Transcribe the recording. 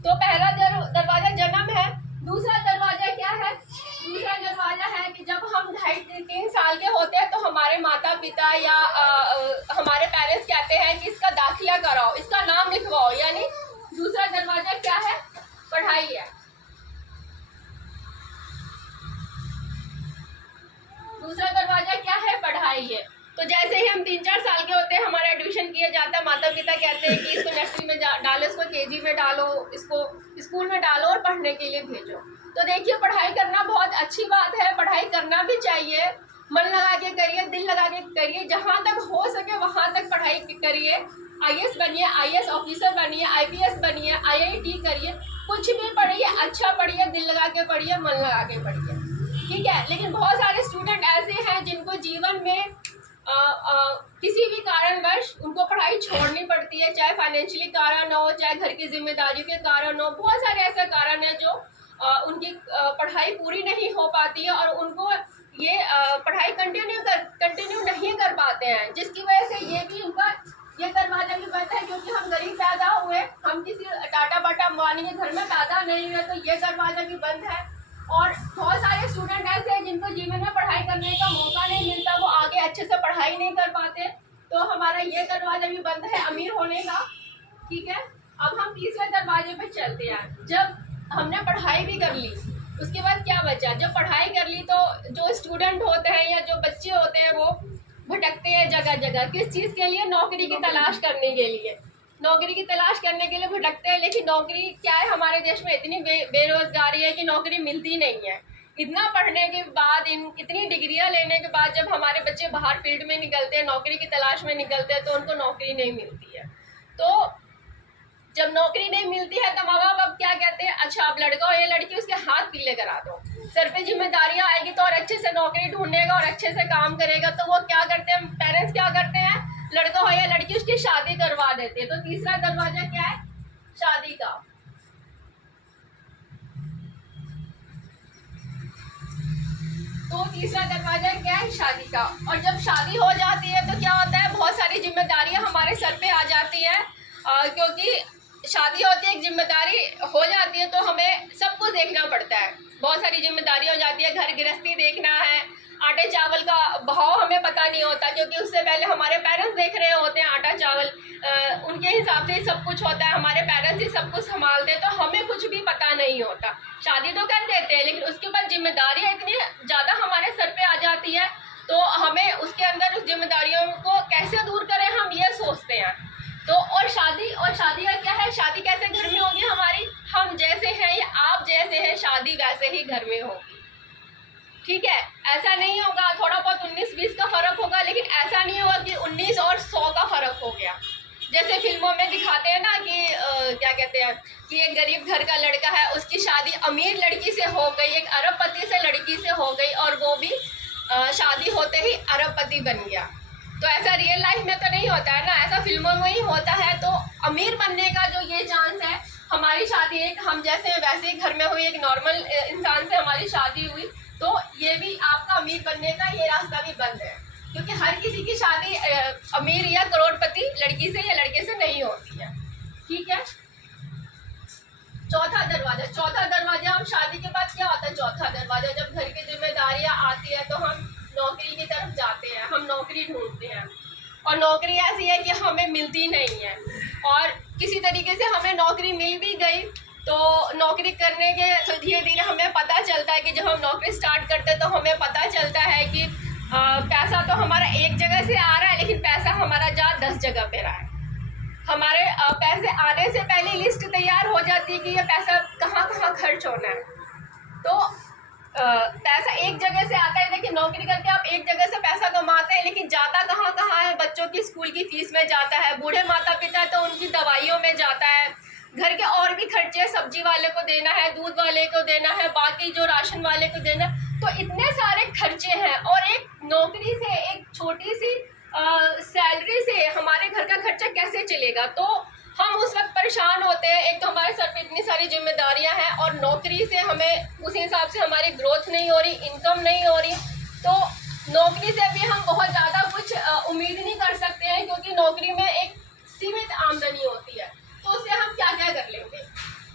तो पहला दरवाजा जन्म है। दूसरा दरवाजा क्या है? दूसरा दरवाजा है कि जब हम 2.5-3 साल के होते हैं तो हमारे माता पिता या हमारे पेरेंट्स कहते हैं कि इसका दाखिला कराओ, इसका नाम लिखवाओ, यानी दूसरा दरवाजा क्या है? पढ़ाई है। दूसरा दरवाजा क्या है? पढ़ाई है। तो जैसे ही हम 3-4 साल के होते हैं हमारा एडमिशन किया जाता है, माता पिता कहते हैं कि इसको नर्सरी में डालो, इसको केजी में डालो, इसको स्कूल में डालो और पढ़ने के लिए भेजो। तो देखिए, पढ़ाई करना बहुत अच्छी बात है, पढ़ाई करना भी चाहिए, मन लगा के करिए, दिल लगा के करिए, जहाँ तक हो सके वहाँ तक पढ़ाई करिए। IAS बनिए, IAS ऑफिसर बनिए, IPS बनिए, IIT करिए, कुछ भी पढ़िए, अच्छा पढ़िए, दिल लगा के पढ़िए, मन लगा के पढ़िए, ठीक है। लेकिन बहुत सारे स्टूडेंट ऐसे हैं जिनको जीवन में किसी भी कारणवश उनको पढ़ाई छोड़नी पड़ती है, चाहे फाइनेंशियली कारण हो, चाहे घर की जिम्मेदारियों के कारण हो। बहुत सारे ऐसे कारण है जो उनकी पढ़ाई पूरी नहीं हो पाती है और उनको ये पढ़ाई कंटिन्यू नहीं कर पाते हैं, जिसकी वजह से ये भी उनका ये दरवाजा भी बंद है, क्योंकि हम गरीब पैदा हुए, हम किसी टाटा बाटा अंबानी के घर में पैदा नहीं हुए, तो ये दरवाजा भी बंद है। और बहुत सारे स्टूडेंट ऐसे हैं जिनको जीवन में पढ़ाई करने का मौका नहीं मिलता, वो आगे अच्छे से पढ़ाई नहीं कर पाते, तो हमारा ये दरवाजा भी बंद है अमीर होने का, ठीक है। अब हम तीसरे दरवाजे पे चलते हैं। जब हमने पढ़ाई भी कर ली, उसके बाद क्या बचा? जब पढ़ाई कर ली तो जो स्टूडेंट होते हैं या जो बच्चे होते हैं वो भटकते हैं जगह जगह, किस चीज़ के लिए? नौकरी की तलाश करने के लिए, नौकरी की तलाश करने के लिए भटकते हैं। लेकिन नौकरी क्या है, हमारे देश में इतनी बेरोजगारी है कि नौकरी मिलती नहीं है। इतना पढ़ने के बाद, इतनी डिग्रियां लेने के बाद जब हमारे बच्चे बाहर फील्ड में निकलते हैं, नौकरी की तलाश में निकलते हैं, तो उनको नौकरी नहीं मिलती है। तो जब नौकरी नहीं मिलती है तो माँ बाप अब क्या कहते हैं? अच्छा, अब लड़का हो या लड़की, उसके हाथ पीले करा दो, सर पे जिम्मेदारियां आएगी तो और अच्छे से नौकरी ढूंढेगा और अच्छे से काम करेगा। तो वो क्या करते हैं, पेरेंट्स क्या करते हैं? लड़का हो या लड़की, उसकी शादी करवा देते हैं। तो तीसरा दरवाजा क्या है? शादी का। तो तीसरा दरवाजा क्या है? शादी का। और जब शादी हो जाती है तो क्या होता है? बहुत सारी जिम्मेदारियां हमारे सर पे आ जाती है, क्योंकि शादी होती है, एक जिम्मेदारी हो जाती है, तो हमें सब कुछ देखना पड़ता है। बहुत सारी जिम्मेदारी हो जाती है, घर गृहस्थी देखना है, आटे चावल का भाव हमें पता नहीं होता, क्योंकि उससे पहले हमारे पेरेंट्स देख रहे होते हैं आटा चावल, उनके हिसाब से ही सब कुछ होता है, हमारे पेरेंट्स ही सब कुछ संभालते हैं, तो हमें कुछ भी पता नहीं होता। शादी तो कर देते हैं, लेकिन उसके बाद जिम्मेदारियाँ इतनी ज़्यादा हमारे सर पे आ जाती है, तो हमें उसके अंदर उस जिम्मेदारियों को कैसे दूर करें, हम ये सोचते हैं। तो और शादी का क्या है? शादी कैसे घर में होगी हमारी? हम जैसे हैं या आप जैसे हैं, शादी वैसे ही घर में होगी, ठीक है। ऐसा नहीं होगा, थोड़ा बहुत 19-20 का फर्क होगा, लेकिन ऐसा नहीं होगा कि 19 और 100 का फर्क हो गया। जैसे फिल्मों में दिखाते हैं ना कि क्या कहते हैं कि एक गरीब घर का लड़का है, उसकी शादी अमीर लड़की से हो गई, एक अरबपति से लड़की से हो गई, और वो भी शादी होते ही अरबपति बन गया। तो ऐसा रियल लाइफ में तो नहीं होता है ना, ऐसा फिल्मों में ही होता है। तो अमीर बनने का जो ये चांस है, हमारी शादी एक हम जैसे वैसे ही घर में हुई, एक नॉर्मल इंसान से हमारी शादी हुई, तो ये भी आपका अमीर बनने का ये रास्ता भी बंद है, क्योंकि हर किसी की शादी अमीर या करोड़पति लड़की से या लड़के से नहीं होती है, ठीक है। चौथा दरवाजा हम शादी के बाद क्या होता है? चौथा दरवाजा, जब घर की जिम्मेदारियां आती है तो हम नौकरी की तरफ जाते हैं, हम नौकरी ढूंढते हैं, और नौकरी ऐसी है कि हमें मिलती नहीं है, और किसी तरीके से हमें नौकरी मिल भी गई तो नौकरी करने के धीरे धीरे हमें पता चलता है कि जब हम नौकरी स्टार्ट करते हैं तो हमें पता चलता है कि पैसा तो हमारा एक जगह से आ रहा है, लेकिन पैसा हमारा जा 10 जगह पे रहा है। हमारे पैसे आने से पहले लिस्ट तैयार हो जाती है कि ये पैसा कहाँ कहाँ खर्च होना है। तो पैसा एक जगह से आता है, लेकिन नौकरी करके आप एक जगह से पैसा कमाते हैं, लेकिन जाता कहाँ कहाँ है? बच्चों की स्कूल की फीस में जाता है, बूढ़े माता पिता तो उनकी दवाइयों में जाता है, घर के और भी खर्चे, सब्जी वाले को देना है, दूध वाले को देना है, बाकी जो राशन वाले को देना, तो इतने सारे खर्चे हैं। और एक नौकरी से, एक छोटी सी सैलरी से हमारे घर का खर्चा कैसे चलेगा? तो हम उस वक्त परेशान होते हैं। एक तो हमारे सर पे इतनी सारी जिम्मेदारियां हैं, और नौकरी से हमें उस हिसाब से हमारी ग्रोथ नहीं हो रही, इनकम नहीं हो रही, तो नौकरी से भी हम बहुत ज़्यादा कुछ उम्मीद नहीं कर सकते हैं, क्योंकि नौकरी में एक सीमित आमदनी होती है। तो उससे हम क्या क्या कर लेंगे?